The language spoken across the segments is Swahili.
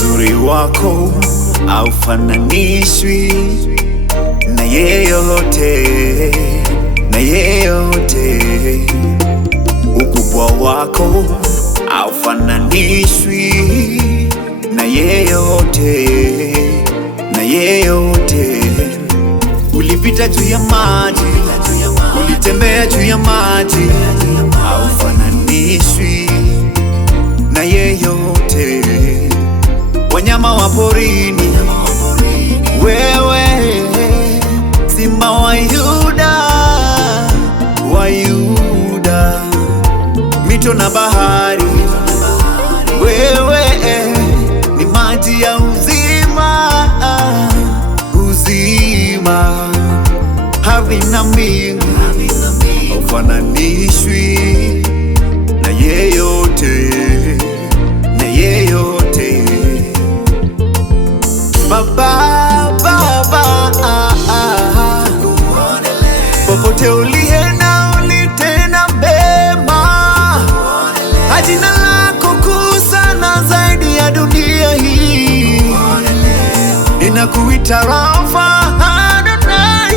Uzuri wako haufananishwi na yeyote, na yeyote. Ukubwa wako haufananishwi na yeyote, na yeyote. Ulipita juu ya maji, ulitembea juu ya maji, haufananishwi na yeyote. Wanyama wa porini, wewe simba wa Yuda, wa Yuda. Mito na bahari, wewe ni maji ya uzima, uzima. Ardhi na mbingu haufananishwi na yeyote, na yeyote. Baba, Baba, popote ulienda ulitenda mema. Jina lako kuu sana zaidi ya dunia hii. Ninakuita Rafa Adonai.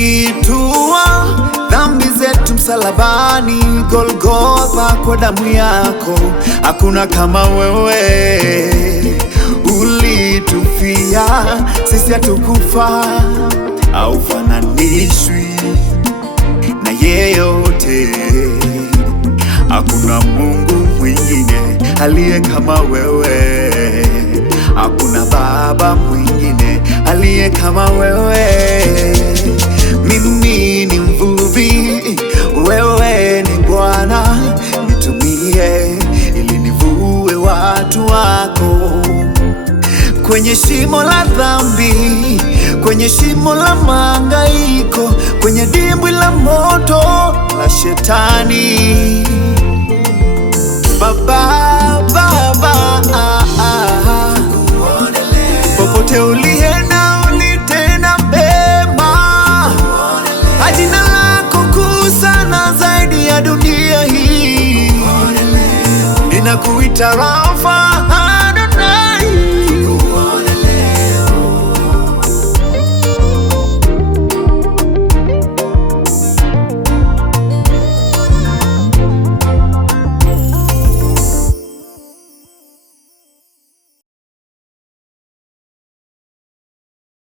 Ulitua dhambi zetu msalabani Golgotha kwa damu yako, hakuna kama wewe. Ulitufia sisi hatukufa, haufananishwi na yeyote. Hakuna Mungu mwingine aliye kama wewe, hakuna Baba mwingine aliye kama wewe. Mimi ni mvuvi, wewe ni Bwana, nitumie ili nivue watu wako. Kwenye shimo la dhambi, kwenye shimo la mahangaiko, kwenye dimbwi la moto la shetani. Baba, Baba, popote ulienda ulitenda mema. Jina lako kuu sana zaidi ya dunia hii. Ninakuita Rafa